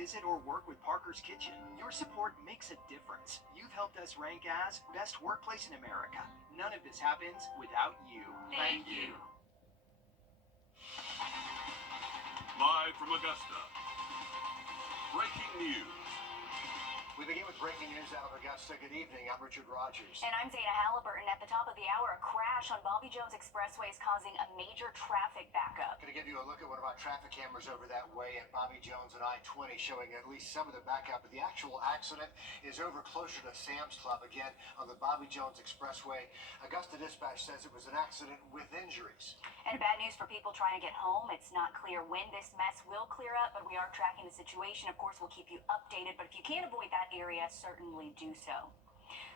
visit or work with Parker's Kitchen. Your support makes a difference. You've helped us rank as best workplace in America. None of this happens without you. Thank you. Live from Augusta, breaking news. We begin with breaking news out of Augusta. Good evening. I'm Richard Rogers. And I'm Dana Halliburton. At the top of the hour, a crash on Bobby Jones Expressway is causing a major traffic backup. Going to give you a look at one of our traffic cameras over that way at Bobby Jones and I-20, showing at least some of the backup. But the actual accident is over closer to Sam's Club, again, on the Bobby Jones Expressway. Augusta Dispatch says it was an accident with injuries. And bad news for people trying to get home. It's not clear when this mess will clear up, but we are tracking the situation. Of course, we'll keep you updated. But if you can't avoid that area, certainly do so.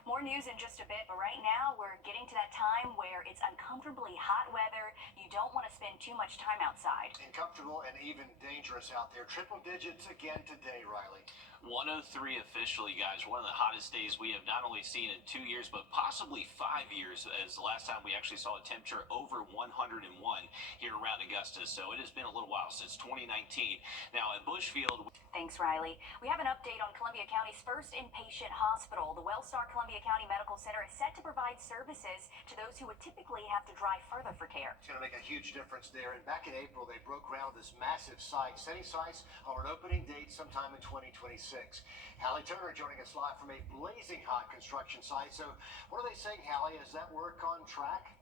More news in just a bit, but right now we're getting to that time where it's uncomfortably hot weather. You don't want to spend too much time outside. Uncomfortable and even dangerous out there. Triple digits again today, Riley. 103 officially, guys. One of the hottest days we have not only seen in 2 years, but possibly 5 years, as the last time we actually saw a temperature over 101 here around Augusta. So it has been a little while since 2019. Now at Bushfield. Thanks, Riley. We have an update on Columbia County's first inpatient hospital. The Wellstar Columbia County Medical Center is set to provide services to those who would typically have to drive further for care. It's going to make a huge difference there. And back in April, they broke ground this massive site, setting sights on an opening date sometime in 2026. Hallie Turner joining us live from a blazing hot construction site. So what are they saying, Hallie? Is that work on track?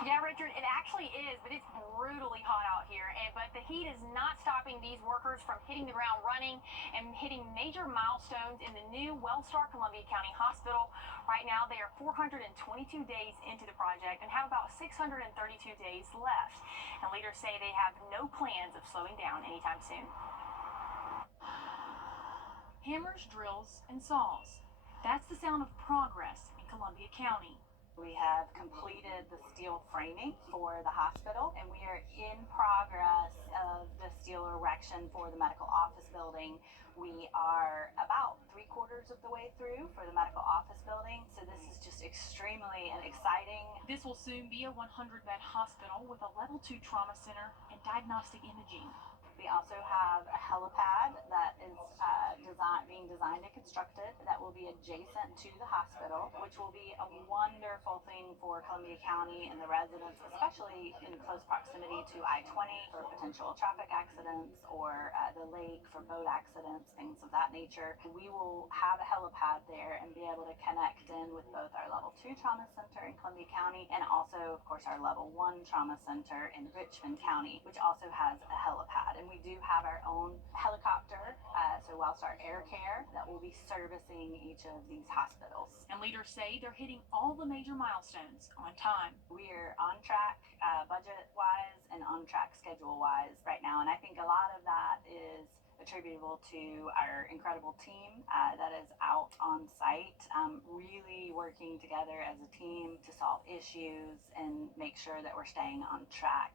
Yeah, Richard, it actually is, but it's brutally hot out here. But the heat is not stopping these workers from hitting the ground running and hitting major milestones in the new Wellstar Columbia County Hospital. Right now, they are 422 days into the project and have about 632 days left. And leaders say they have no plans of slowing down anytime soon. Hammers, drills, and saws. That's the sound of progress in Columbia County. We have completed the steel framing for the hospital, and we are in progress of the steel erection for the medical office building. We are about 3/4 of the way through for the medical office building, so this is just extremely exciting. This will soon be a 100-bed hospital with a level 2 trauma center and diagnostic imaging. We also have a helipad that is being designed and constructed that will be adjacent to the hospital, which will be a wonderful thing for Columbia County and the residents, especially in close proximity to I-20 for potential traffic accidents or the lake for boat accidents, things of that nature. We will have a helipad there and be able to connect in with both our level 2 trauma center in Columbia County and also, of course, our level 1 trauma center in Richmond County, which also has a helipad. And we do have our own helicopter, so Wellstar Air Care, that will be servicing each of these hospitals. And leaders say they're hitting all the major milestones on time. We're on track budget-wise and on track schedule-wise right now, and I think a lot of that is attributable to our incredible team that is out on site, really working together as a team to solve issues and make sure that we're staying on track.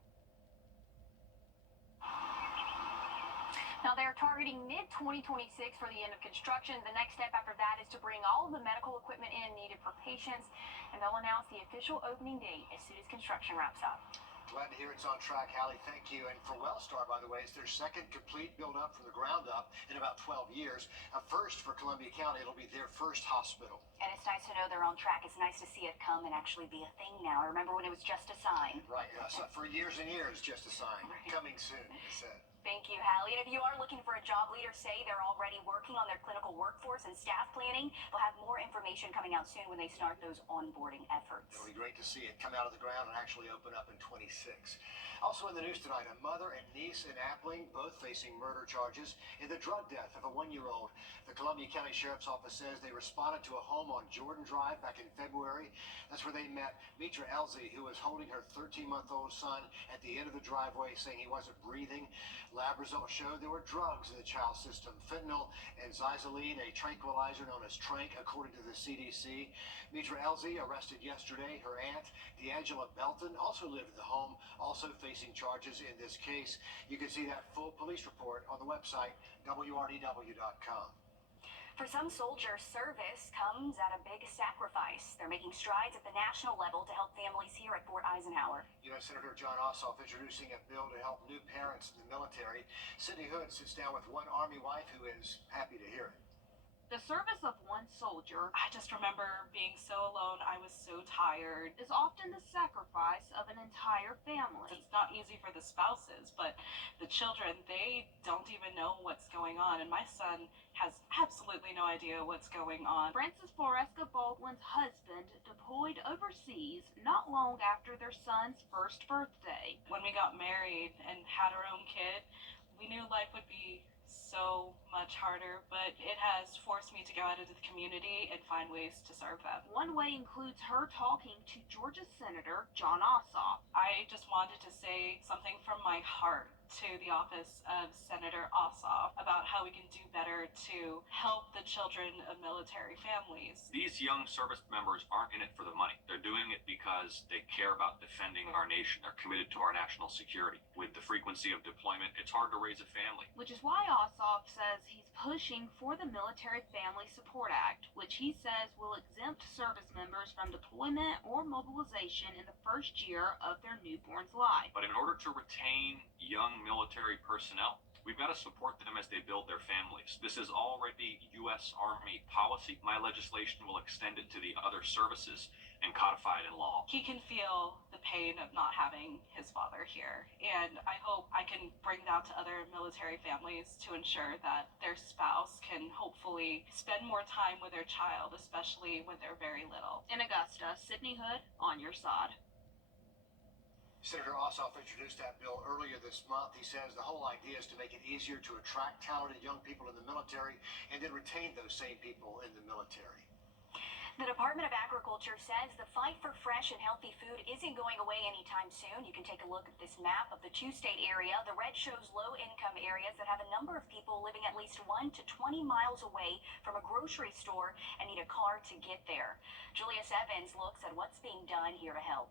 Now, they're targeting mid-2026 for the end of construction. The next step after that is to bring all of the medical equipment in needed for patients, and they'll announce the official opening date as soon as construction wraps up. Glad to hear it's on track, Hallie. Thank you. And for Wellstar, by the way, it's their second complete build-up from the ground up in about 12 years. A first for Columbia County. It'll be their first hospital. And it's nice to know they're on track. It's nice to see it come and actually be a thing now. I remember when it was just a sign. Right. So for years and years, just a sign. Right. Coming soon, they said. Thank you, Hallie. And if you are looking for a job, leaders say they're already working on their clinical workforce and staff planning. They'll have more information coming out soon when they start those onboarding efforts. It'll be great to see it come out of the ground and actually open up in 26. Also in the news tonight, a mother and niece in Appling, both facing murder charges in the drug death of a 1-year-old. The Columbia County Sheriff's Office says they responded to a home on Jordan Drive back in February. That's where they met Mitra Elzie, who was holding her 13-month-old son at the end of the driveway, saying he wasn't breathing. Lab results showed there were drugs in the child's system, fentanyl and xyloline, a tranquilizer known as Trank, according to the CDC. Mitra Elzie, arrested yesterday. Her aunt, D'Angela Belton, also lived in the home, also facing charges in this case. You can see that full police report on the website, wrdw.com. For some soldiers, service comes at a big sacrifice. They're making strides at the national level to help families here at Fort Eisenhower. U.S. Senator John Ossoff introducing a bill to help new parents in the military. Sydney Hood sits down with one Army wife who is happy to hear it. The service of one soldier, I just remember being so alone, I was so tired, is often the sacrifice of an entire family. It's not easy for the spouses, but the children, they don't even know what's going on, and my son has absolutely no idea what's going on. Francis Floresca Baldwin's husband deployed overseas not long after their son's first birthday. When we got married and had our own kid, we knew life would be so much harder, but it has forced me to go out into the community and find ways to serve them. One way includes her talking to Georgia Senator John Ossoff. I just wanted to say something from my heart to the office of Senator Ossoff about how we can do better to help the children of military families. These young service members aren't in it for the money. They're doing it because they care about defending our nation. They're committed to our national security. With the frequency of deployment, it's hard to raise a family. Which is why Ossoff says he's pushing for the Military Family Support Act, which he says will exempt service members from deployment or mobilization in the first year of their newborn's life. But in order to retain young military personnel, we've got to support them as they build their families. This is already U.S. Army policy. My legislation will extend it to the other services and codify it in law. He can feel the pain of not having his father here, and I hope I can bring that to other military families to ensure that their spouse can hopefully spend more time with their child, especially when they're very little. In Augusta, Sydney Hood, on your side. Senator Ossoff introduced that bill earlier this month. He says the whole idea is to make it easier to attract talented young people in the military and then retain those same people in the military. The Department of Agriculture says the fight for fresh and healthy food isn't going away anytime soon. You can take a look at this map of the two-state area. The red shows low-income areas that have a number of people living at least 1 to 20 miles away from a grocery store and need a car to get there. Julius Evans looks at what's being done here to help.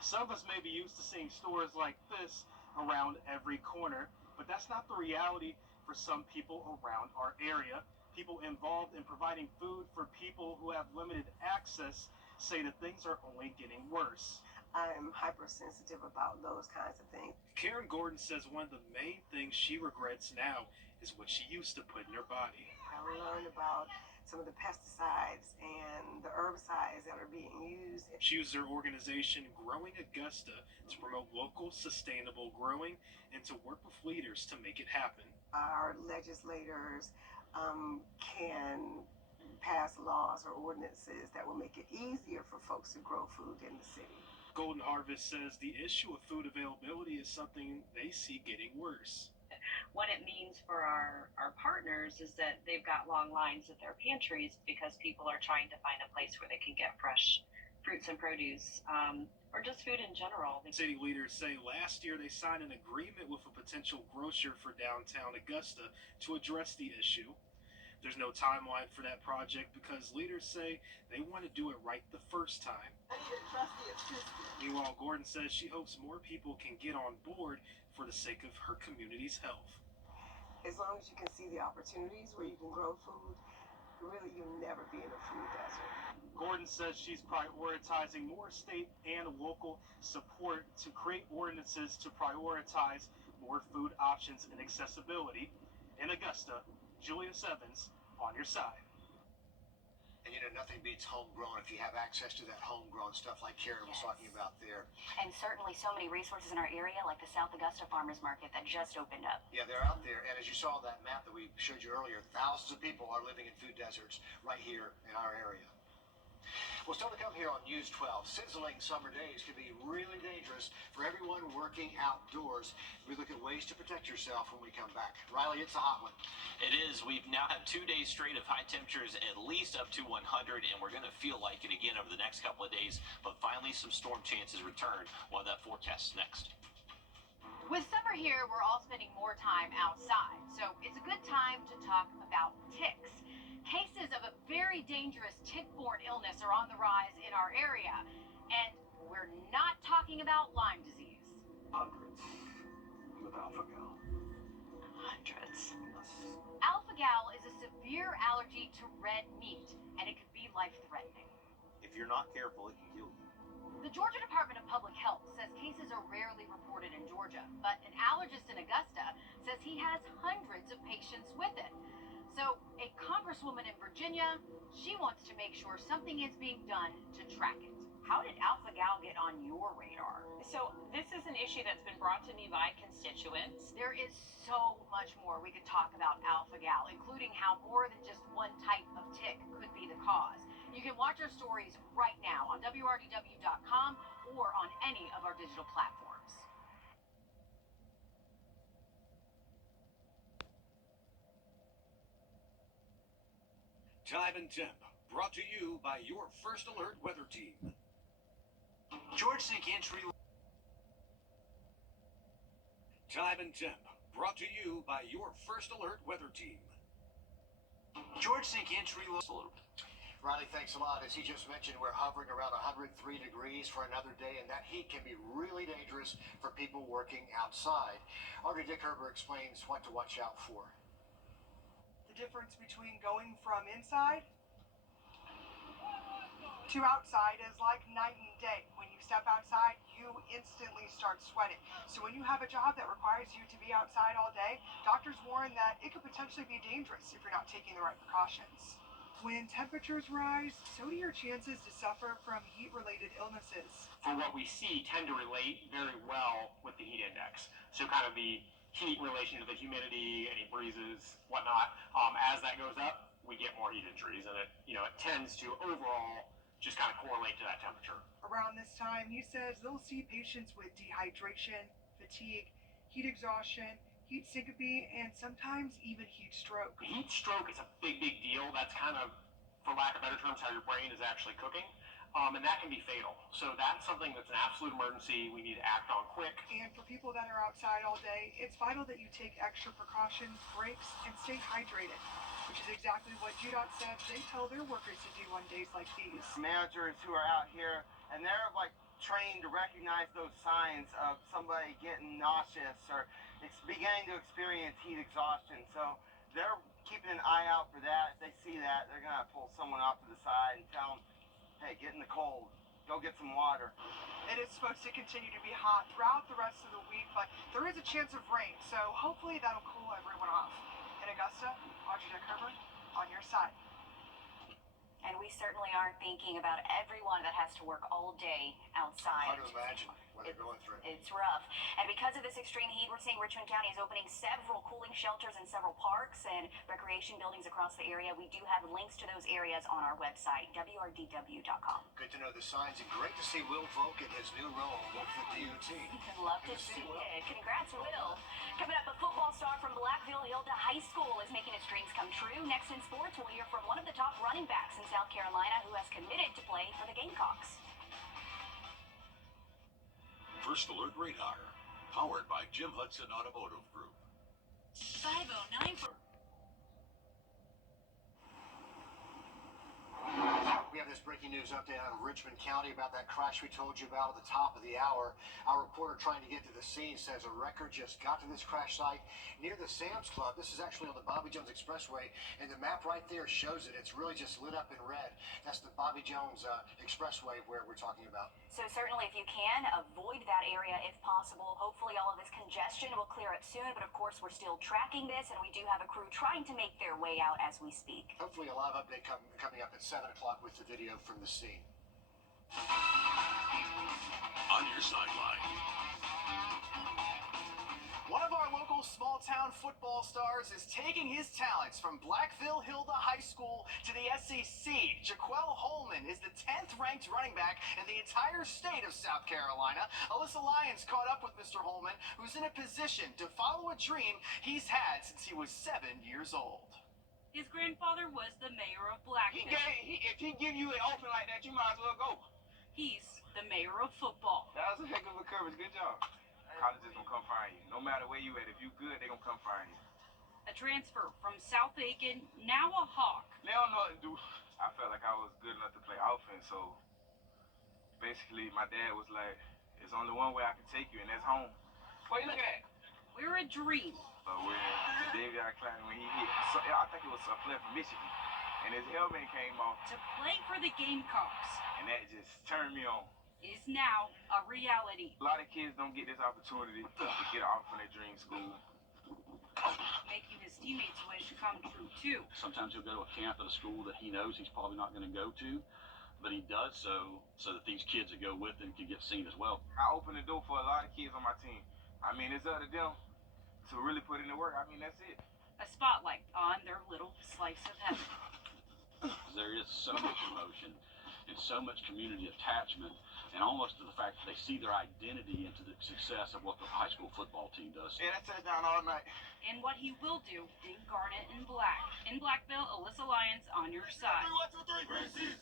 Some of us may be used to seeing stores like this around every corner, but that's not the reality for some people around our area. People involved in providing food for people who have limited access say that things are only getting worse. I'm hypersensitive about those kinds of things. Karen Gordon says one of the main things she regrets now is what she used to put in her body. I learned about some of the pesticides and the herbicides that are being used. She used her organization, Growing Augusta, to promote local, sustainable growing and to work with leaders to make it happen. Our legislators can pass laws or ordinances that will make it easier for folks to grow food in the city. Golden Harvest says the issue of food availability is something they see getting worse. What it means for our partners is that they've got long lines at their pantries because people are trying to find a place where they can get fresh fruits and produce, or just food in general. City leaders say last year they signed an agreement with a potential grocer for downtown Augusta to address the issue. There's no timeline for that project because leaders say they want to do it right the first time. Meanwhile, Gordon says she hopes more people can get on board for the sake of her community's health. As long as you can see the opportunities where you can grow food, really you'll never be in a food desert. Gordon says she's prioritizing more state and local support to create ordinances to prioritize more food options and accessibility. In Augusta, Julius Evans, on your side. And you know, nothing beats homegrown if you have access to that homegrown stuff like Karen was talking about there. And certainly so many resources in our area, like the South Augusta Farmers Market that just opened up. Yeah, they're out there. And as you saw that map that we showed you earlier, thousands of people are living in food deserts right here in our area. Well, still to come here on News 12. Sizzling summer days can be really dangerous for everyone working outdoors. We look at ways to protect yourself when we come back. Riley, it's a hot one. It is. We've now had 2 days straight of high temperatures at least up to 100, and we're going to feel like it again over the next couple of days. But finally, some storm chances return. While that forecast is next. With summer here, we're all spending more time outside, so it's a good time to talk about ticks. Cases of a very dangerous tick-borne illness are on the rise in our area, and we're not talking about Lyme disease. Hundreds with alpha-gal. Hundreds. Yes. Alpha-gal is a severe allergy to red meat, and it could be life-threatening. If you're not careful, it can kill you. The Georgia Department of Public Health says cases are rarely reported in Georgia, but an allergist in Augusta says he has hundreds of patients with it. So, a congresswoman in Virginia, she wants to make sure something is being done to track it. How did alpha-gal get on your radar? So this is an issue that's been brought to me by constituents. There is so much more we could talk about alpha-gal, including how more than just one type of tick could be the cause. You can watch our stories right now on wrdw.com or on any of our digital platforms. Time and temp, brought to you by your First Alert weather team. George St. Entry. Time and temp, brought to you by your First Alert weather team. George St. Entry. Riley, thanks a lot. As he just mentioned, we're hovering around 103 degrees for another day, and that heat can be really dangerous for people working outside. Audrey Dickerber explains what to watch out for. The difference between going from inside to outside is like night and day. When you step outside, you instantly start sweating. So when you have a job that requires you to be outside all day, doctors warn that it could potentially be dangerous if you're not taking the right precautions. When temperatures rise, so do your chances to suffer from heat-related illnesses. For what we see, tend to relate very well with the heat index. So kind of the heat in relation to the humidity, any breezes, whatnot. As that goes up, we get more heat injuries, and it tends to overall just kind of correlate to that temperature. Around this time, he says they'll see patients with dehydration, fatigue, heat exhaustion, heat syncope, and sometimes even heat stroke. Heat stroke is a big deal. That's kind of, for lack of better terms, how your brain is actually cooking. And that can be fatal. So that's something that's an absolute emergency. We need to act on quick. And for people that are outside all day, it's vital that you take extra precautions, breaks, and stay hydrated, which is exactly what GDOT said they tell their workers to do on days like these. Managers who are out here, and they're like trained to recognize those signs of somebody getting nauseous or beginning to experience heat exhaustion. So they're keeping an eye out for that. If they see that, they're going to pull someone off to the side and tell them, hey, get in the cold. Go get some water. It is supposed to continue to be hot throughout the rest of the week, but there is a chance of rain, so hopefully that'll cool everyone off. In Augusta, Audrey Dickerber, on your side. And we certainly aren't thinking about everyone that has to work all day outside. Hard to imagine what they're going through. It's rough. And because of this extreme heat, we're seeing Richmond County is opening several cooling shelters in several parks and recreation buildings across the area. We do have links to those areas on our website, wrdw.com. Good to know the signs, and great to see Will Volk in his new role with the DOT. Love to see it. Congrats, Will. Coming up, a football star from Blackville Hilda High School is making his dreams come true. Next in sports, we'll hear from one of the top running backs in South Carolina who has committed to play for the Gamecocks. First Alert Radar, powered by Jim Hudson Automotive Group. 509 for... We have this breaking news update out of Richmond County about that crash we told you about at the top of the hour. Our reporter trying to get to the scene says a wrecker just got to this crash site near the Sam's Club. This is actually on the Bobby Jones Expressway, and the map right there shows it. It's really just lit up in red. That's the Bobby Jones Expressway where we're talking about. So certainly if you can, avoid that area if possible. Hopefully all of this congestion will clear up soon, but of course we're still tracking this, and we do have a crew trying to make their way out as we speak. Hopefully a live update coming up at 7 o'clock with the video from the scene. On your sideline. One of our local small-town football stars is taking his talents from Blackville Hilda High School to the SEC. Jaquel Holman is the 10th ranked running back in the entire state of South Carolina. Alyssa Lyons caught up with Mr. Holman, who's in a position to follow a dream he's had since he was 7 years old. His grandfather was the mayor of Blackville. If he give you an offer like that, you might as well go. He's the mayor of football. That was a heck of a coverage. Good job. Colleges gonna come find you. No matter where you at, if you good, they gonna come find you. A transfer from South Aiken, now a Hawk. They don't know what to do. I felt like I was good enough to play offense, so basically my dad was like, "There's only one way I can take you, and that's home." What are you looking at? We're a dream. When David got climbed, when he hit, so, I think it was a player from Michigan, and his helmet came off. To play for the Gamecocks And that just turned me on. is now a reality. A lot of kids don't get this opportunity to get off from their dream school. Making his teammates' wish come true, too. Sometimes he'll go to a camp at a school that he knows he's probably not going to go to, but he does so that these kids that go with him can get seen as well. I opened the door for a lot of kids on my team. I mean, it's up to them to really put in the work. I mean, that's it. A spotlight on their little slice of heaven. There is so much emotion and so much community attachment, and almost to the fact that they see their identity into the success of what the high school football team does. Yeah, that touchdown all night. And what he will do in garnet and black. In Blackville, Alyssa Lyons on your side. 3, 1, 2, 3, Gracie.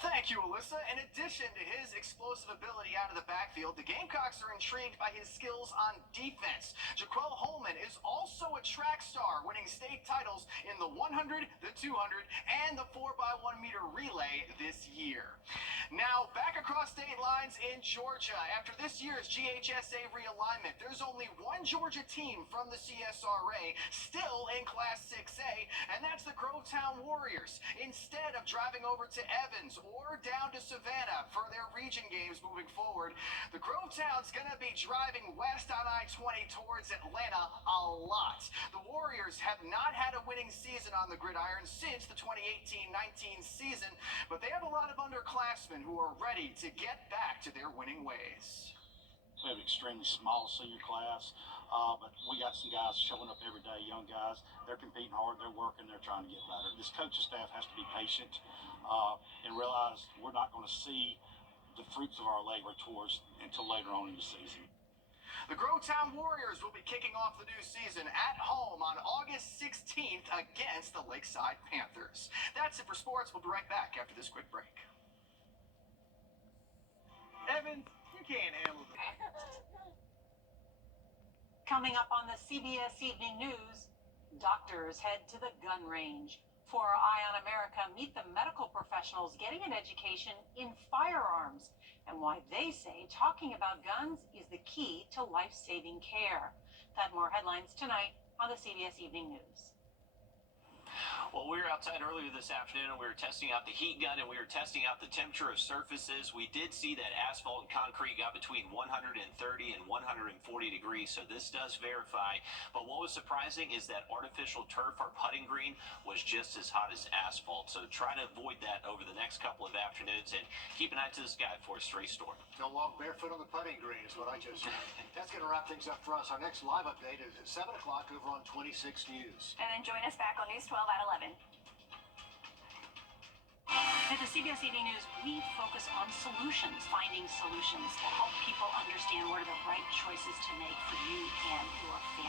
Thank you, Alyssa. In addition to his explosive ability out of the backfield, the Gamecocks are intrigued by his skills on defense. Jaquel Holman is also a track star, winning state titles in the 100, the 200, and the 4x1 meter relay this year. Now, back across state lines in Georgia. After this year's GHSA realignment, there's only one Georgia team from the CSRA still in Class 6A, and that's the Grovetown Warriors. Instead of driving over to Evans or down to Savannah for their region games moving forward, the Grovetown's going to be driving west on I-20 towards Atlanta a lot. The Warriors have not had a winning season on the gridiron since the 2018-19 season, but they have a lot of underclassmen who are ready to get back to their winning ways. We have an extremely small senior class, but we got some guys showing up every day, young guys. They're competing hard, they're working, they're trying to get better. This coaching staff has to be patient and realize we're not going to see the fruits of our labor until later on in the season. The Grovetown Warriors will be kicking off the new season at home on August 16th against the Lakeside Panthers. That's it for sports. We'll be right back after this quick break. Evans, you can't handle it. Coming up on the CBS Evening News, doctors head to the gun range. For Eye on America, meet the medical professionals getting an education in firearms and why they say talking about guns is the key to life-saving care. That and more headlines tonight on the CBS Evening News. Well, we were outside earlier this afternoon and we were testing out the heat gun and we were testing out the temperature of surfaces. We did see that asphalt and concrete got between 130 and 140 degrees, so this does verify. But what was surprising is that artificial turf or putting green was just as hot as asphalt. So try to avoid that over the next couple of afternoons and keep an eye to the sky for a stray storm. Don't walk barefoot on the putting green is what I just said. That's going to wrap things up for us. Our next live update is at 7 o'clock over on 26 News. And then join us back on News 12 at 11. At the CBS Evening News, we focus on solutions, finding solutions to help people understand what are the right choices to make for you and your family.